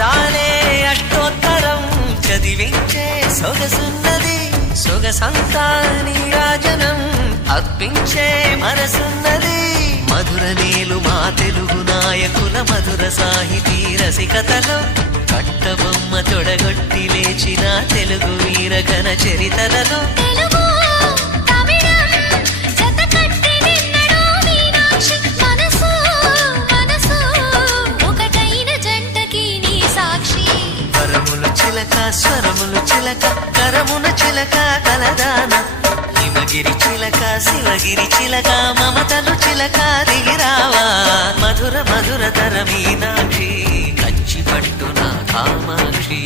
అందాలే అష్టోత్తరం చదివించే సొగసున్నది సొగసంతా నీరాజనం అర్పించే మనసున్నది మధుర నీలు మా తెలుగు నాయకుల మధుర సాహితీ రసికతలో కట్టబొమ్మ తొడగొట్టి లేచిన తెలుగు వీర ఘన చరితలలో స్వరములు చిలక కరమున చిలక కలదాన హిమగిరి చిలక శివగిరి చిలక మమతలు చిలక దిగిరావా మధుర మధుర తర మీనాక్షి కంచి పట్టున కామాక్షి